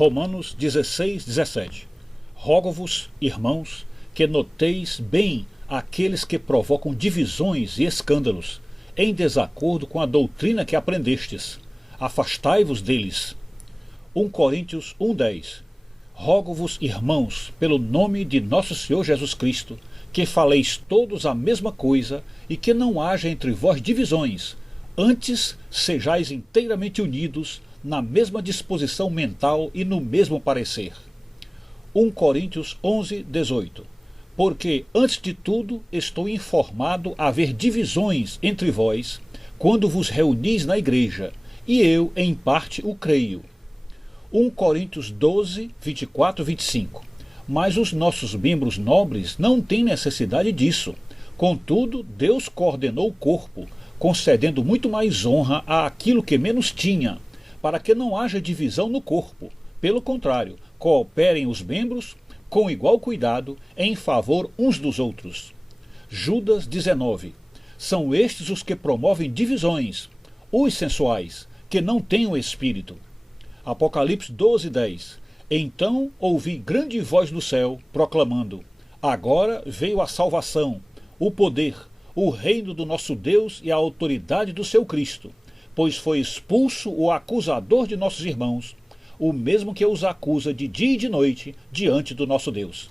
Romanos 16, 17. Rogo-vos, irmãos, que noteis bem aqueles que provocam divisões e escândalos, em desacordo com a doutrina que aprendestes. Afastai-vos deles. 1 Coríntios 1,10. Rogo-vos, irmãos, pelo nome de nosso Senhor Jesus Cristo, que faleis todos a mesma coisa e que não haja entre vós divisões, antes sejais inteiramente unidos na mesma disposição mental e no mesmo parecer. 1 Coríntios 11, 18. Porque, antes de tudo, estou informado haver divisões entre vós, quando vos reunis na igreja, e eu, em parte, o creio. 1 Coríntios 12, 24 e 25. Mas os nossos membros nobres não têm necessidade disso. Contudo, Deus coordenou o corpo, concedendo muito mais honra àquilo que menos tinha, para que não haja divisão no corpo. Pelo contrário, cooperem os membros com igual cuidado em favor uns dos outros. Judas 19. São estes os que promovem divisões, os sensuais, que não têm o espírito. Apocalipse 12, 10. Então ouvi grande voz do céu, proclamando: agora veio a salvação, o poder, o reino do nosso Deus e a autoridade do seu Cristo, pois foi expulso o acusador de nossos irmãos, o mesmo que os acusa de dia e de noite diante do nosso Deus.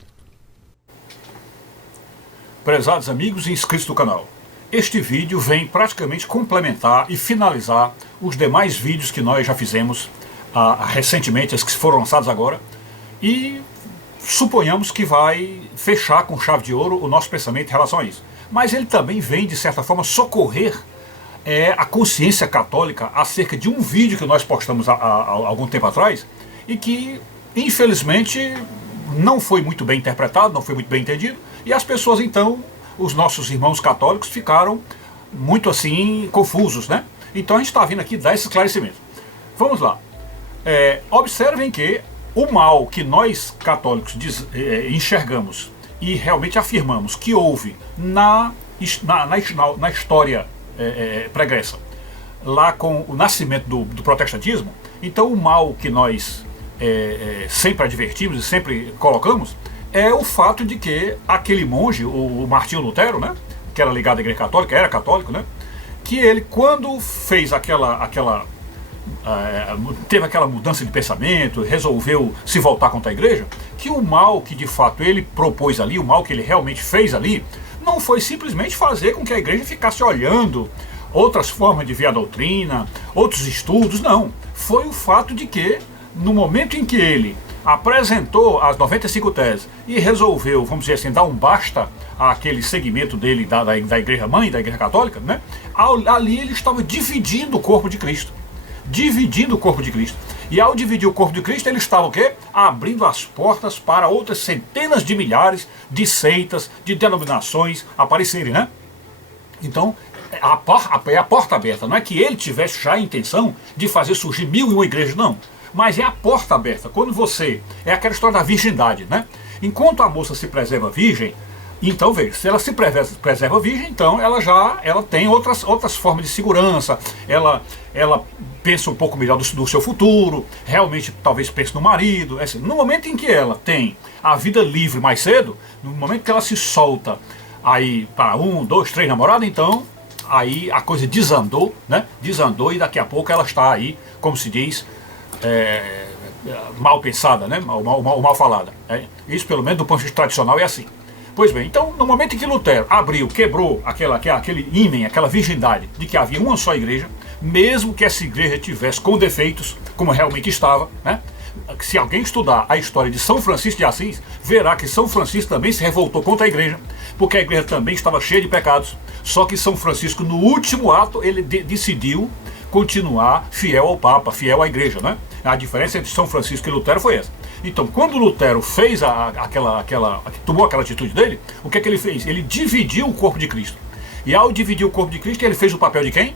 Prezados amigos e inscritos do canal, este vídeo vem praticamente complementar e finalizar os demais vídeos que nós já fizemos recentemente, as que foram lançados agora, e suponhamos que vai fechar com chave de ouro o nosso pensamento em relação a isso. Mas ele também vem, de certa forma, socorrer a consciência católica acerca de um vídeo que nós postamos há algum tempo atrás e que, infelizmente, não foi muito bem interpretado, não foi muito bem entendido, e as pessoas, então, os nossos irmãos católicos ficaram muito assim confusos, né? Então a gente está vindo aqui dar esse esclarecimento. Vamos lá. Observem que o mal que nós católicos enxergamos e realmente afirmamos que houve na história pregressa, lá com o nascimento do protestantismo, então o mal que nós sempre advertimos e sempre colocamos é o fato de que aquele monge, o Martinho Lutero, né, que era ligado à Igreja Católica, era católico, né, que ele, quando fez teve aquela mudança de pensamento, resolveu se voltar contra a igreja, que o mal que de fato ele propôs ali, o mal que ele realmente fez ali, não foi simplesmente fazer com que a igreja ficasse olhando outras formas de ver a doutrina, outros estudos, não. Foi o fato de que, no momento em que ele apresentou as 95 teses e resolveu, vamos dizer assim, dar um basta àquele segmento dele da igreja mãe, da igreja católica, né, ali ele estava dividindo o corpo de Cristo. Dividindo o corpo de Cristo. E ao dividir o corpo de Cristo, ele estava o quê? Abrindo as portas para outras centenas de milhares de seitas, de denominações aparecerem, né? Então, é a porta aberta. Não é que ele tivesse já a intenção de fazer surgir 1001 igrejas, não. Mas é a porta aberta. Quando você... É aquela história da virgindade, né? Enquanto a moça se preserva virgem, então veja, se ela se preserva virgem, então ela tem outras formas de segurança, ela pensa um pouco melhor do seu futuro, realmente talvez pense no marido. Assim, no momento em que ela tem a vida livre mais cedo, no momento que ela se solta aí para 1, 2, 3 namorados, então aí a coisa desandou, né? Desandou, e daqui a pouco ela está aí, como se diz, mal pensada, né? Mal falada. Isso, pelo menos do ponto de vista tradicional, é assim. Pois bem, então no momento em que Lutero quebrou aquele ímen, aquela virgindade de que havia uma só igreja, mesmo que essa igreja tivesse com defeitos, como realmente estava, né? Se alguém estudar a história de São Francisco de Assis, verá que São Francisco também se revoltou contra a igreja, porque a igreja também estava cheia de pecados, só que São Francisco, no último ato, ele decidiu continuar fiel ao Papa, fiel à igreja, né? A diferença entre São Francisco e Lutero foi essa. Então, quando Lutero fez tomou aquela atitude dele, o que é que ele fez? Ele dividiu o corpo de Cristo. E ao dividir o corpo de Cristo, ele fez o papel de quem?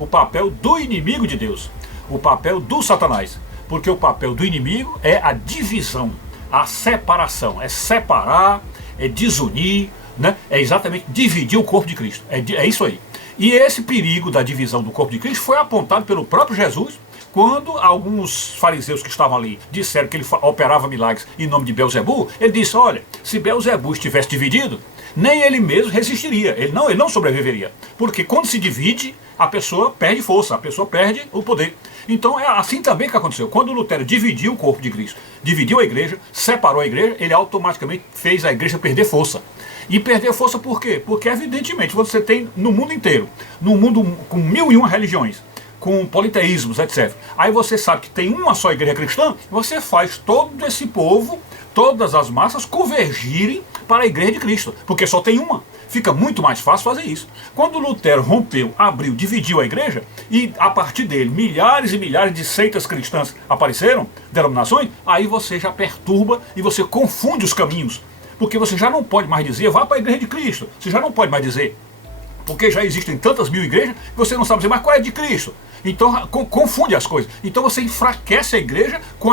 O papel do inimigo de Deus. O papel do Satanás. Porque o papel do inimigo é a divisão, a separação. É separar, é desunir, né? É exatamente dividir o corpo de Cristo. É isso aí. E esse perigo da divisão do corpo de Cristo foi apontado pelo próprio Jesus, quando alguns fariseus que estavam ali disseram que ele operava milagres em nome de Belzebu. Ele disse: olha, se Belzebu estivesse dividido, nem ele mesmo resistiria, ele não sobreviveria. Porque quando se divide, a pessoa perde força, a pessoa perde o poder. Então é assim também que aconteceu. Quando Lutero dividiu o corpo de Cristo, dividiu a igreja, separou a igreja, ele automaticamente fez a igreja perder força. E perder força por quê? Porque evidentemente você tem no mundo inteiro, num mundo com 1001 religiões, com politeísmos, etc. Aí você sabe que tem uma só igreja cristã, você faz todo esse povo, todas as massas convergirem para a igreja de Cristo, porque só tem uma. Fica muito mais fácil fazer isso. Quando Lutero rompeu, abriu, dividiu a igreja, e a partir dele milhares e milhares de seitas cristãs apareceram, denominações, aí você já perturba e você confunde os caminhos. Porque você já não pode mais dizer, vá para a igreja de Cristo. Você já não pode mais dizer, porque já existem tantas mil igrejas, que você não sabe dizer, mas qual é a de Cristo? Então confunde as coisas. Então você enfraquece a igreja com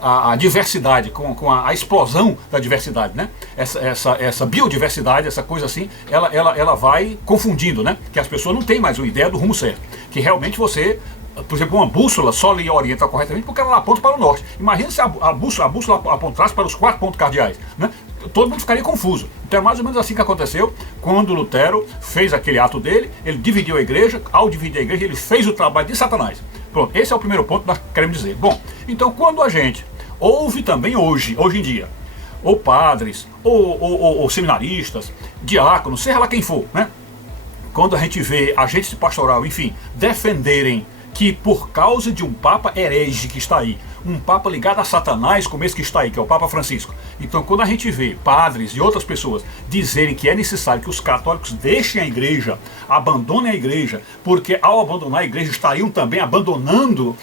a diversidade, com a explosão da diversidade, né? Essa biodiversidade, essa coisa assim, ela vai confundindo, né? Que as pessoas não têm mais uma ideia do rumo certo. Que realmente você, por exemplo, uma bússola só lhe orienta corretamente porque ela aponta para o norte. Imagina se a bússola apontasse para os 4 pontos cardeais, né? Todo mundo ficaria confuso. Então é mais ou menos assim que aconteceu quando Lutero fez aquele ato dele. Ele dividiu a igreja. Ao dividir a igreja, ele fez o trabalho de Satanás. Pronto, esse é o primeiro ponto que nós queremos dizer. Bom, então quando a gente ouve também hoje em dia, ou padres, ou seminaristas, diáconos, seja lá quem for, né? Quando a gente vê agentes de pastoral, enfim, defenderem que por causa de um Papa herege que está aí, um Papa ligado a Satanás, como esse que está aí, que é o Papa Francisco. Então, quando a gente vê padres e outras pessoas dizerem que é necessário que os católicos deixem a igreja, abandonem a igreja, porque ao abandonar a igreja estariam também abandonando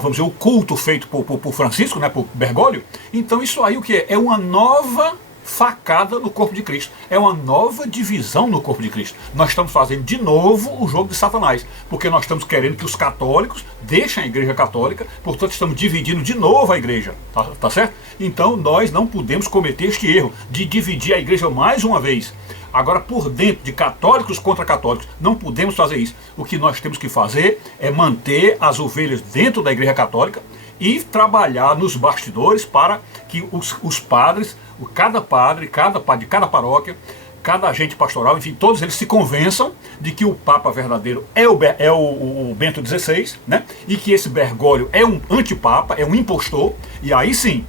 vamos dizer, o culto feito por Francisco, né, por Bergoglio. Então isso aí o que é? É uma nova facada no corpo de Cristo. É uma nova divisão no corpo de Cristo. Nós estamos fazendo de novo o jogo de Satanás, porque nós estamos querendo que os católicos deixem a igreja católica, portanto estamos dividindo de novo a igreja, tá certo? Então nós não podemos cometer este erro de dividir a igreja mais uma vez. Agora, por dentro de católicos contra católicos, não podemos fazer isso. O que nós temos que fazer é manter as ovelhas dentro da igreja católica e trabalhar nos bastidores para que os padres, cada padre de cada paróquia, cada agente pastoral, enfim, todos eles se convençam de que o Papa verdadeiro é o Bento XVI, né? E que esse Bergoglio é um antipapa, é um impostor, e aí sim,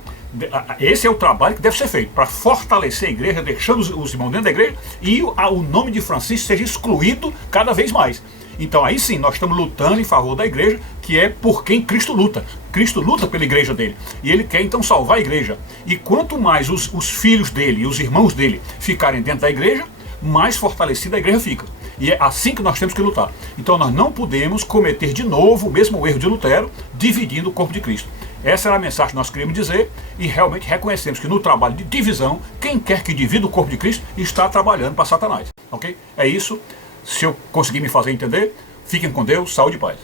esse é o trabalho que deve ser feito para fortalecer a igreja, deixando os irmãos dentro da igreja e o nome de Francisco seja excluído cada vez mais. Então aí sim, nós estamos lutando em favor da igreja, que é por quem Cristo luta. Cristo luta pela igreja dele. E ele quer então salvar a igreja. E quanto mais os filhos dele e os irmãos dele ficarem dentro da igreja, mais fortalecida a igreja fica. E é assim que nós temos que lutar. Então nós não podemos cometer de novo o mesmo erro de Lutero, dividindo o corpo de Cristo. Essa era a mensagem que nós queríamos dizer e realmente reconhecemos que no trabalho de divisão, quem quer que divida o corpo de Cristo está trabalhando para Satanás. Ok? É isso. Se eu conseguir me fazer entender, fiquem com Deus, saúde e paz.